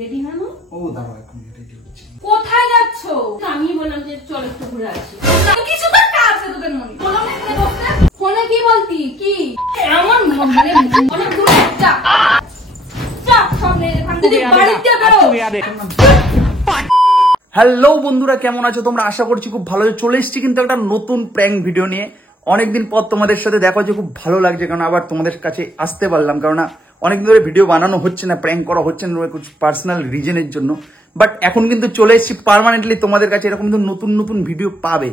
Ready হয় না? ও দাঁড়াও এখন রেডি হচ্ছে। কোথায় যাচ্ছো? আমি বললাম যে চল একটু ঘুরে আসি। কিছু তো কাজ আছে তোদের মনে। বললাম না এখানে বসতে। ফোনে কি বলতি? কি? এমন মানে অনেক দূরে যা। যা সামনে এখান থেকে বাড়িতে বেরো। হ্যালো বন্ধুরা, কেমন আছো তোমরা? আশা করছি খুব ভালো আছো। চলে এসেছি কিন্তু একটা নতুন প্র্যাঙ্ক ভিডিও নিয়ে। অনেকদিন পর তোমাদের সাথে দেখা হচ্ছে, খুব ভালো লাগছে কারণ আবার তোমাদের কাছে আসতে পারলাম। কারণ অনেকদিন ধরে ভিডিও বানানো হচ্ছে না, প্র্যাঙ্ক করা হচ্ছে না কিছু পার্সোনাল রিজনের জন্য। বাট এখন কিন্তু চলে এসেছি পার্মানেন্টলি তোমাদের কাছে। এরকম কিন্তু নতুন নতুন ভিডিও পাবে।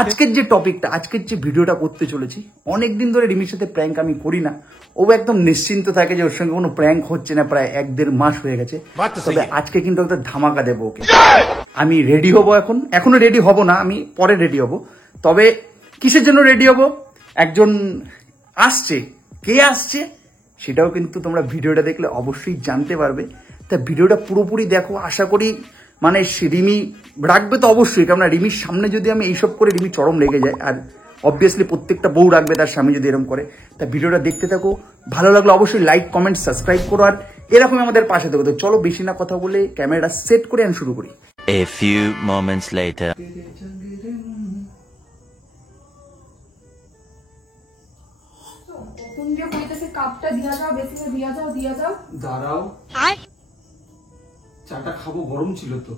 আজকের যে টপিকটা, আজকের যে ভিডিওটা করতে চলেছি, অনেকদিন ধরে রিমির সাথে প্র্যাঙ্ক আমি করি না। ও একদম নিশ্চিন্ত থাকে যে ওর সঙ্গে কোনো প্র্যাঙ্ক হচ্ছে না, প্রায় 1-1.5 মাস হয়ে গেছে। তবে আজকে কিন্তু একটা ধামাকা দেবো ওকে। আমি রেডি হব, এখনো রেডি হব না, আমি পরে রেডি হব। তবে কিসের জন্য রেডি হব, একজন আসছে, কে আসছে সেটাও কিন্তু তোমরা ভিডিওটা দেখলে অবশ্যই জানতে পারবে। তা ভিডিওটা পুরোপুরি দেখো, আশা করি মানে রিমি রাখবে তো অবশ্যই, কারণ রিমির সামনে যদি আমি এইসব করে রিমি চরম লেগে যায়। আর অবভিয়াসলি প্রত্যেকটা বউ রাখবে তার স্বামী যদি এরকম করে। তা ভিডিওটা দেখতে থাকো, ভালো লাগলো অবশ্যই লাইক কমেন্ট সাবস্ক্রাইব করো, আর এরকম আমাদের পাশে থাকো। তো চলো বেশি না কথা বলে ক্যামেরাটা সেট করে আমি শুরু করি। A few moments later. কোন যে কইতেছে কাপটা দিয়া যাও, বেশি দিয়া যাও। দাঁড়াও, চাটা খাবো, গরম ছিল তো।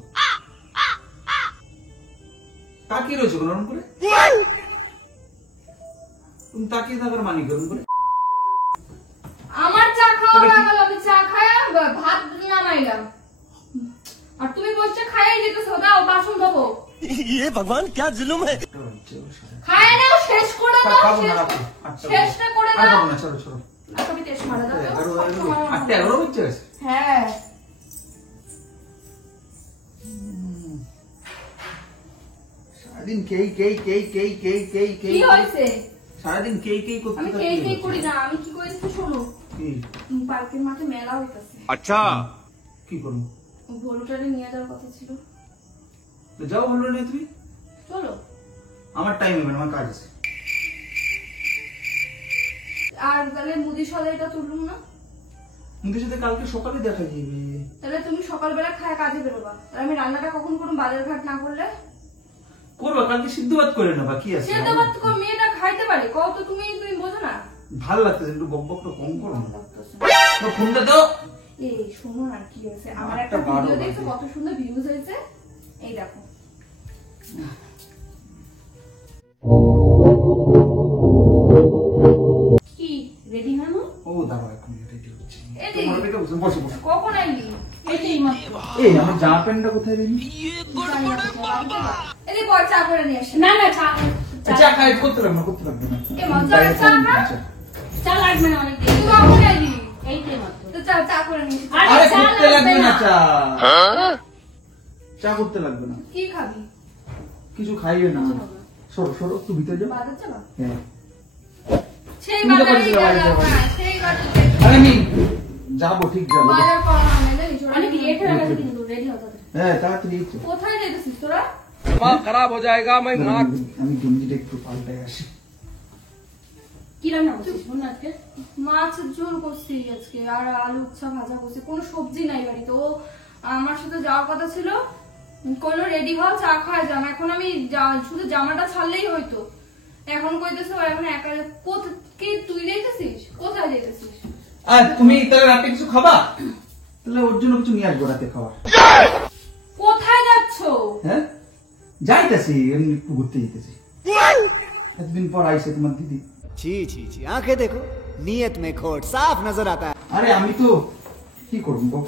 তাকিয়ে রয়েছে গরম করে, তুমি তাকিয়ে থাকার মানি গরম করে। আমার চা খাওয়া হয়ে গেল, আমি চা খায়া ভাত নামাইলাম, আর তুমি বলছো খাইয়ে যেতেছো। দাও বাসন ধোবো। ये भगवान क्या जुल्म है। খায় নাও, শেষ করে দাও। শেষটা করে দাও। না চলো চলো, আমি টেস্ট মারা দাও। 8:11 হচ্ছে। হ্যাঁ সারাদিন কেই কি হইছে? সারাদিন কেই করতে আমি কেই করি না। আমি কি কইছি শোনো, কি পার্কের মাঠে মেলা হইতাছে। अच्छा কি করব? ভলুটারে নিয়ে যাওয়ার কথা ছিল। তো যাও, বললো না তুমি। চলো। আমার টাইম হবে না, আমার কাজ আছে। আর তাহলে মুদি সদাইটা তুললুম না। মুদির সাথে কালকে সকালে দেখা যাবে। তাহলে তুমি সকালবেলা খায় কাজে বেরোবা, আর আমি রান্নাটা কখন করুম বাজার ঘাট না করলে? করবা, কালকে সিদ্ধ ভাত করে নেবা, কি আছে? সেটা ভাত তো মেয়েটা খাইতে পারে, কত তুমি বোঝো না। ভালো লাগতেছে, একটু বকবকটা কম করো না। তো ফোনটা দাও। এই শোনো না, কি হয়েছে, আমার একটা ভিডিও দেখছো কত সুন্দর ভিউজ হয়েছে, এই দেখো। কি রেডি হয় না? ও দাঁড়াও এখন রেডি হচ্ছে। এই তোমার বেটা বসে বসে। কখন আইলি? এই মাত্র। এই আমার জামা প্যান্টটা কোথায় দিলি? এই বল চা করে নিয়ে আসি। না চা খাই, করতে লাগবে না। এ মজা চা খা। চা লাগবে না, অনেক দিন কখন আইলি? এইটাই মাত্র। তো চা করে নিয়ে আসি। আরে করতে লাগবে না চা। চা করতে লাগবে না। কি খাবি? কিছু খাইবে না। সরো একটু ভিতরে যাও। বাজার যাবা? হ্যাঁ। সেই বাজারে যাবো না, সেই বাজারে। আরে আমি যাবো, ঠিক যাবো। বাজার করা না, জানিস অনেক লেট হয়ে গেছে কিন্তু রেডি হতে হবে। হ্যাঁ তাড়াতাড়ি। কোথায় যাইতেছিস তোরা? दिमाग खराब हो जाएगा मैं नाक আমি গঞ্জিটা একটু পাল্টাই আসি। কি রান্না করছিস বোন আজকে? মাছের ঝোল করছি আজকে, আর আলু উচ্ছা ভাজা করছি। কোনো সবজি নাই বাড়িতে। ও আমার সাথে যাওয়ার কথা ছিল, কোনো রেডি হও চা খাওয়া যাম। এখন আমি শুধু জামাটা ছাড়লেই হইতো। এখন কইতেছে ও এখন একা কি তুই যাইতেছিস? কোথায় যাইতেছিস? আর তুমি তাহলে রাতে কিছু খাবা? তাহলে ওর জন্য কিছু নিয়ে আসবো রাতে খাওয়া। কোথায় যাচ্ছো? হ্যাঁ যাইতেছি, এমনি একটু ঘুরতে যেতেছি। এতদিন পর আইসে তোমার দিদি। छी छी छी आंखें देखो, नीयत में खोट साफ नजर आता है। আরে আমি তো কি করবো,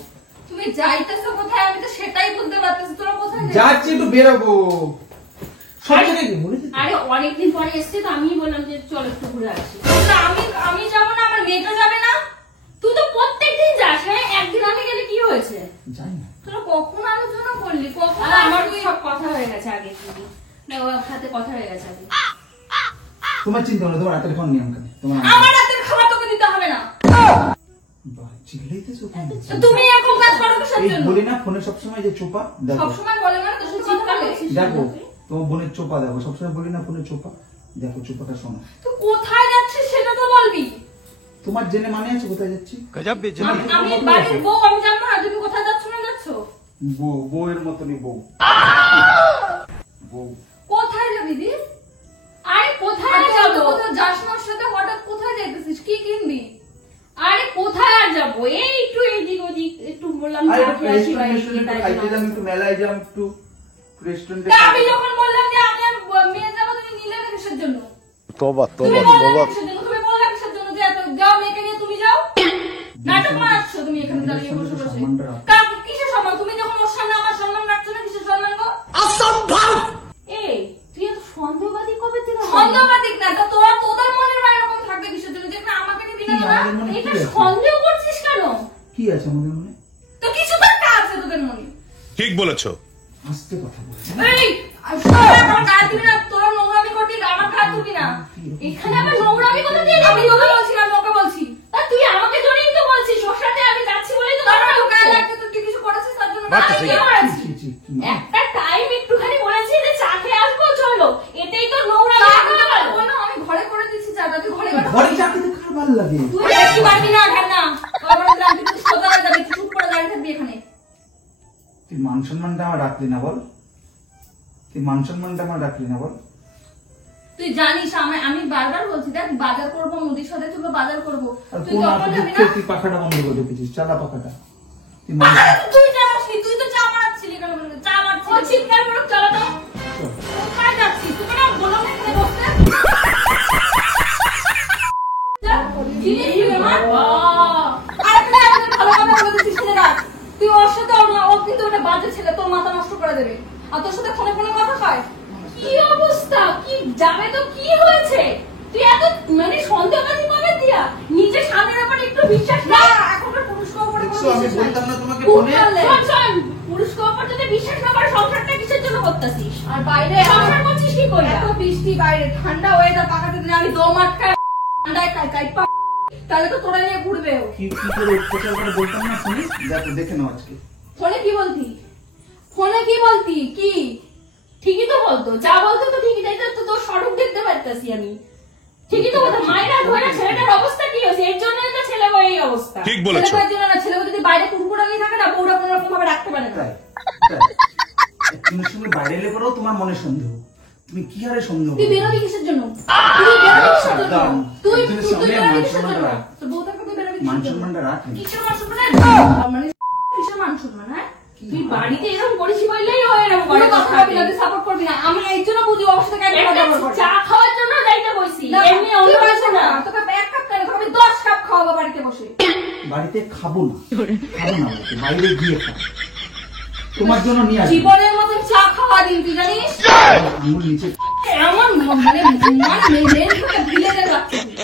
তুমি যাইতেছো কোথায়? আমি তো সেটাই বলতে পারতেছি। তোরা কোথায় যাচ্ছি, একটু বেরোবো। সব জায়গায় বলে দিতে। আরে অনেকদিন পরে এসেছি তো, আমি বললাম যে চল একটু ঘুরে আসি। না আমি যাবো না, আমার মেয়েটা যাবে না। তুই তো প্রত্যেকদিন যাস। হ্যাঁ একদিন আমি গেলে কি হয়েছে? যাই না। তোরা কখন আলোচনা করলি? কখন? আমার সব কথা হয়ে গেছে আগে থেকে, না ওর সাথে কথা হয়ে গেছে আগে। তোমার চিন্তা নেই, তোমার রাতের খাওয়া নিয়ম কেন? তোমার আমার রাতের খাবার তোকে দিতে হবে না। চিল্লাইতেছো কেন? তো তুমি এরকম কাজ করো কিসের এই জন্য? বলি না ফোনে সবসময় যে চোপা দেখো। সবসময় বলে না তো চিৎকার করছিস। দেখো তোমার বোনের চোপা দেখো, সবসময় বলি না ফোনে চোপা দেখো, চোপাটা শোনো। তো কোথায় যাচ্ছিস সেটা তো বলবি। তোমার জেনে মানে আছে কোথায় যাচ্ছি? गजब बेइज्जती। আমি বাড়ির বউ, আমি জানবো না তুমি কোথায় যাচ্ছ? বউয়ের মতনই বউ। কোথায় যাবি দি? আরে কোথায় যাবো? কোথাও যাস না ওর সাথে, হঠাৎ কোথায় যাইতেছিস? কি কিনবি? আরে কোথায় আর যাবো, এই একটু এদিক ওদিক একটু বললাম আরে চা খেয়ে আসি বাইরে রেস্টুরেন্টে তাই খাইতে জন্য। যাম, একটু মেলায় যাম, একটু রেস্টুরেন্টে তা আমি যখন বললাম যে আমি আর মেয়ে যাবো, তুমি নিলে না কিসের জন্য? तौबा তুমি तौबा বললে तौबा কিসের জন্য? তুমি বললে কিসের জন্য যে যাও মেয়েকে নিয়ে তুমি যাও? নাটক মারছো তুমি এখানে দাঁড়িয়ে বসে বসে। কারণ কিসের সম্মান? তুমি যখন ওর সামনে আমার সম্মান রাখছো না, কিসের সম্মান গো? অসম্ভব! এই তুই এত সন্দেহবাদী কবে থেকে? সন্দেহবাদী না, তা তোদের মনের ভাই এরকম থাকবে কিসের জন্য? যেখানে আমাকে নিবি না না, এটা সন্দেহ করছিস কেন? কি আছে আমাদের মনে? তো কিছু তো একটা আছে তোদের মনে। ঠিক বলেছো। আস্তে কথা বলছি। এই আমার গায়ে তুলি না, তোরা নোংরামি করবি, আমার গায়ে তুলি না। এখানে আবার নোংরামি করে দিয়ে আমি তোকে বলছি না, ওকে বলছি। তা তুই আমাকে জন্যই তো বলছিস, ওর সাথে আমি যাচ্ছি বলেই তো তোরা গায়ে লাগতে তুই কিছু করেছিস তার জন্য বাদ তো আমি সহি। কি করেছি? জি, জি, কি? একটা টাইম একটুখানি বলেছি যে চা খেয়ে আসবো চলো, এটাই তো নোংরামি করে গেল। বলো আমি ঘরে করে দিচ্ছি চাটা, তুই ঘরে করে ঘরে চা খেতে কার ভালো লাগে? তুই বেশি পারবি না ঘর না, তারপরে জানবি তুই সোজা হয়ে যাবি, তুই চুপ করে দাঁড়িয়ে থাকবি এখানে। তুই মান সম্মানটা আমার রাখলি না বল? তুই মান সম্মানটা আমার রাখলি না বল? তুই জানিস আমি বারবার বলছি দেখ বাজার করবো, মুদির সাথে তুই বাজার করবো, আর তুই কোন তখন আপনি যাবি না। তুই পাখাটা বন্ধ করে রেখেছিস, চালা পাখাটা। তুই আরে তুই যাসনি, তুই তো চা মারাচ্ছিলি কেন বলবি? চা মারছিলি, ও চিৎকার করে চলো তো। কোথায় যাচ্ছিস? তুই কেন বললাম না এখানে বসতে? যা, জিনিস দিবি আমার? আরেকটা আমাদের ভালো কথা বলে দিচ্ছিস শুনে রাখ। তুই ওর সাথে ও কিন্তু ওটা বাজে ছেলে, তোর মাথা নষ্ট করে দেবে। আর তোর সাথে ফোনে ফোনে কথা কয়। কি অবস্থা, কি যাবে তো কি হয়েছে? তুই এত মানে সন্দেহবাদী কবে দিয়া? নিজে স্বামীর উপর একটু বিশ্বাস না, এখন পুরুষকে উপরে কোনো আমি বিশ্বাস নাই। বলতাম না তোমাকে খুব ফোনে? ভালো। শোন, শোন, পুরুষকে উপর যদি বিশ্বাস না করে সংসারটা কিসের জন্য করতেছিস? আর বাইরে সংসার করছিস কি করে? এত বৃষ্টি বাইরে, ঠান্ডা ওয়েদার, পাকাতে দিনে আমি দম আটকায় ঠান্ডায় কাইপা, তাহলে তো তোরা নিয়ে ঘুরবে ও। কি কি করে উপচার করে বলতাম না শুনি? দেখো দেখে নাও আজকে। ফোনে কি বলতি? ফোনে কি বলতি? কি ঠিকই তো বলতো, যা বলতো তো ঠিকই, তাই তো তোর স্বরূপ দেখতে পারতাছি আমি। ঠিকই তো বলতো, মায়েরা ধরে ছেলেটার অবস্থা কি হয়েছে, এর জন্যই তো ছেলে বউ এই অবস্থা। ঠিক বলেছো। ছেলে বউয়ের জন্য না, ছেলে বউ যদি বাইরে কুকুরা নিয়ে থাকে না, বউরা কোনো রকম ভাবে রাখতে পারে না। তাই তুমি সঙ্গে বাইরে এলে পরেও তোমার মনে সন্দেহ। তুমি কি হারে সন্দেহ তুই করো? বেরোবি কিসের জন্য? তুই বেরোবি কিসের জন্য? সাবধান। তুই একজনের তুই সামনে বেরোবি মান কিসের সম্মান জন্য? রাখ। তোর বউ থাকতে তুই বেরোবি মান কিসের জন্য? সম্মানটা রাখ। কিসের মান সম্মান? মানে কিসের মান সম্মান? হ্যাঁ, তুই বাড়িতে এরকম করেছি বললেই হয়, এরকম করে কথা বলবি না, তুই সাপোর্ট করবি না। আমি এই জন্য বুঝি অবস্থা কেন চা খাওয়ার জন্য যাইতে বসি, এমনি অন্য কিছু না। তোকে এক কাপ কেন, তোকে আমি 10 কাপ খাওয়াবো বাড়িতে বসে। বাড়িতে খাবো না, খাবো না, বলতে, বাইরে গিয়ে খাবো। তোমার জন্য নিয়ে আসবো। জীবনের মতন চা খাওয়া দিন, তুই জানিস? আঙুল নিচে। এমন মানে ভিলেনের বাচ্চা তুই।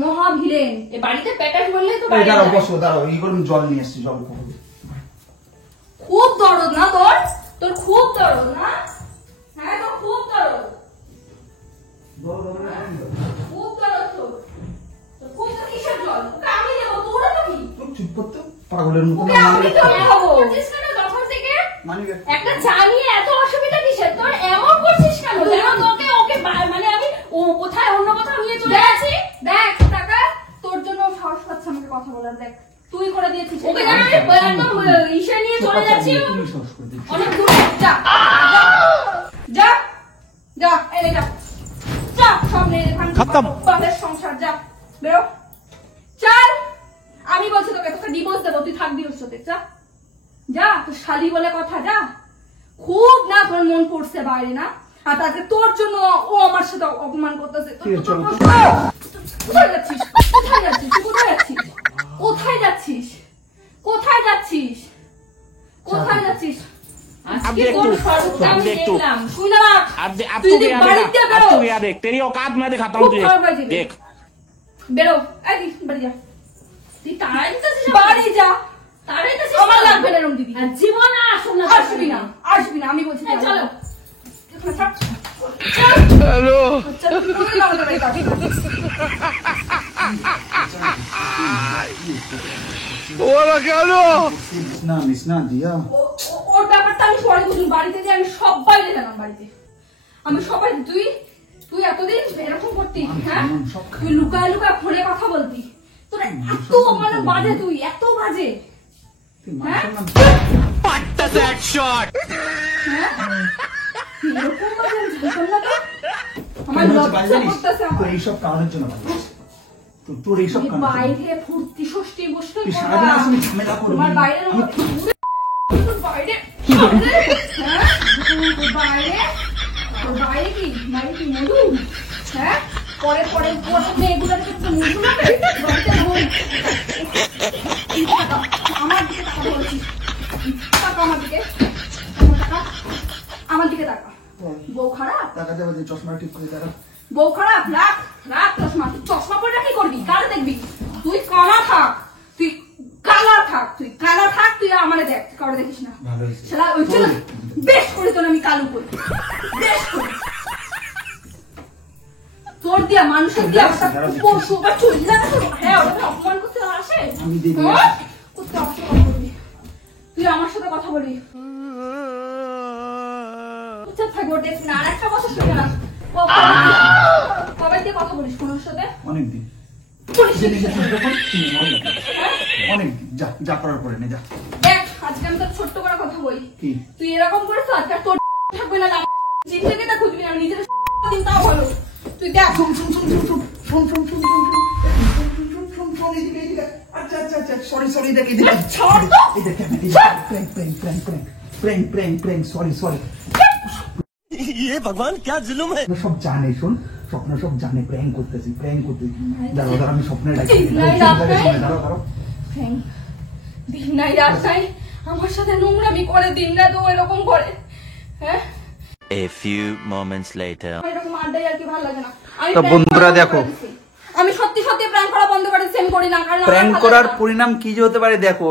মহা ভিলেন। এ বাড়িতে প্যাটার্ন বললে তো এই বাইরে দাঁড়াও, যায়। বসো, দাঁড়াও, এই গরম জল নিয়ে এসছি, জল খাবো। খুব দরদ না তোর? তোর খুব দরদ না? হ্যাঁ, তোর খুব দরদ। খুব দরদ তোর। তোর খুব তো কিসের জল? ওকে আমি দেবো, তোরা তো কি? তোর চুপ করতে, পাগলের মতো ওকে আমি তো খাবো। করছিস কেন তখন থেকে? মানিবে। একটা চা নিয়ে এত অসুবিধা কিসের? তোর এমন করছিস কেন? যেন তোকে ওকে মানে আমি ও কোথায় অন্য কোথাও নিয়ে চলে যাচ্ছি। দেখ টাকা, তোর জন্য সাহস পাচ্ছে আমাকে কথা বলার। দেখ তুই করে দিয়েছিস ওকে, জানা একদম ইসে নিয়ে চলে যাচ্ছি। তুমি সাহস করে দিচ্ছ। অনেক দূরে যা, যা যা, এনে যা, যা সামনে খতম বাপের সংসার, যা বেরো, চল। আমি বলছি তোকে, তোকে ডিভোর্স দেবো, তুই থাকবি ওর সাথে, যা যা। তোর শালি বলে কথা, যা। খুব না তোর মন পড়ছে বাইরে না, আর তাকে তোর জন্য ও আমার সাথে অপমান করতেছে। কোথায় যাচ্ছিস? কোথায় যাচ্ছিস? তুই কোথায় যাচ্ছিস? কোথায় যাচ্ছিস? কোথায় যাচ্ছিস? কোথায় যাচ্ছিস? আজকে তোর স্বরূপটা আমি দেখলাম, শুই না। তুই যদি বাড়িতে বেরো, तेरी औकात मैं दिखाता খুব हूँ तुझे খারাপ হয়েছে। देख বেরো, এই বাড়ি যা। তুই তাড়াই দিতেছিস, বাড়ি যা। তাড়াই দিতেছিস, আমার লাগবে না এরকম দিদি। জীবন আসো না, আসবি না, আসবি না, আমি বলছি চলো। হ্যালো, না মিস না দিয়া। ওর ব্যাপারটা আমি পরে বুঝুন, বাড়িতে যে আমি সবাই জানাম, বাড়িতে আমি সবাই। তুই তুই এতদিন এরকম করতি, হ্যাঁ? তুই লুকায় লুকায় ফোনে কথা বলতি, তোর এত মানে বাজে, তুই এত বাজে, তুই মান হ্যাঁ? সম্মান এরকম ভাবে আমি জানতাম না তো। আমার লজ্জা করতেছে আমার। তোর এইসব কারণের জন্য পালিয়েছে। তোর এইসব তুই কারণের জন্য। বাইরে ফুর্তি ষষ্ঠী বসতে তুই সারাদিন আসলে ঝামেলা করবি। তোমার বাইরের মধ্যে তোর বাইরে হ্যাঁ? তোর বাইরে কি মধু হ্যাঁ পরে মেয়েগুলোকে তো মধু না আমার দিকে তাকা বলছিস তাকা আমার দিকে তাকা বউ খারাপ টাকাতে বলছি চশমা ঠিক করে দাঁড়া। বউ খারাপ রাখ চশমা তুই চশমা পরে কি করবি কারে দেখবি তুই কালা থাক তুই কালা থাক তুই আমারে দেখ কারে দেখিস না ভালো হয়েছে। শালা ওই চল বেশ করে তোর আমি কালু করি বেশ করে তোর দিয়া মানুষের দিয়া পশু বা চুল না হ্যাঁ ওটা অপমান করতে আসে আমি দেখবো। হ্যাঁ? করতে অপমান করবি তুই আমার সাথে কথা বলি চুপ থাকবো দেখ না আর একটা কথা শুনে না কবে দিয়ে কথা বলিস কোনোর সাথে অনেকদিন। বলিস যে নিজে চুপ যখন, তুই অনেকদিন। অনেকদিন। যা করার পরে নে যা। দেখ আজকে আমি তোর ছোট্ট করে কথা বলি কি? তুই এরকম করে তো আজকে আর তোর থাকবে না জিন্দগিটা খুঁজবি না নিজের দিন তাও ভালো তুই দেখ সরি দেখ এদিকে। ছাড় তো। এই দেখ প্র্যাঙ্ক সরি। ये भगवान क्या जुल्म है। সব জানে শোন, স্বপ্ন সব জানে প্র্যাঙ্ক করতেছি। দাঁড়াও আমি স্বপ্নে ডাকি। দাঁড়াও। দিন নাই রাত নাই আমার সাথে নোংরামি করে দিন রাত ও এরকম করে হ্যাঁ A few moments later. আমার এরকম আড্ডাই আর কি ভালো লাগে না আমি তো prank বন্ধুরা করা বন্ধ দেখো। করে দিছি। আমি সত্যি প্র্যাঙ্ক করা বন্ধ করে দিচ্ছি আমি করি না কারণ আমার প্র্যাঙ্ক ভালো করার লাগে না। পরিণাম কি যে হতে পারে দেখো।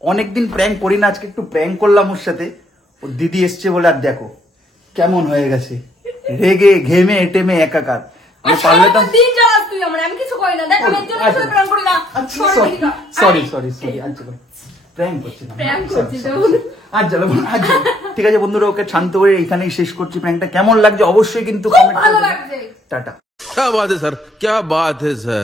অনেকদিন প্র্যাঙ্ক করি না, আজকে একটু প্র্যাঙ্ক করলাম ওর সাথে। ও দিদি এসছে বলে আর দেখো কেমন হয়ে গেছে, রেগে ঘেমে টেমে একাকার। আর আমি পারলে তো সারাটা দিন জ্বালাস তুই আমার আমি কিছু করি না দেখ আমি একজনের সাথে প্র্যাঙ্ক করি না সরি আজ প্র্যাঙ্ক করছি না। Prank করছিস Sorry, যখন। আজ জ্বালাবো না, আজ জ্বালাবো না। ঠিক আছে বন্ধুরা, ওকে শান্ত করে এইখানেই শেষ করছি। প্র্যাঙ্কটা কেমন লাগছে অবশ্যই কিন্তু খুব কমেন্ট ভালো করে লাগছে টাটা। क्या बात है सर, क्या बात है सर।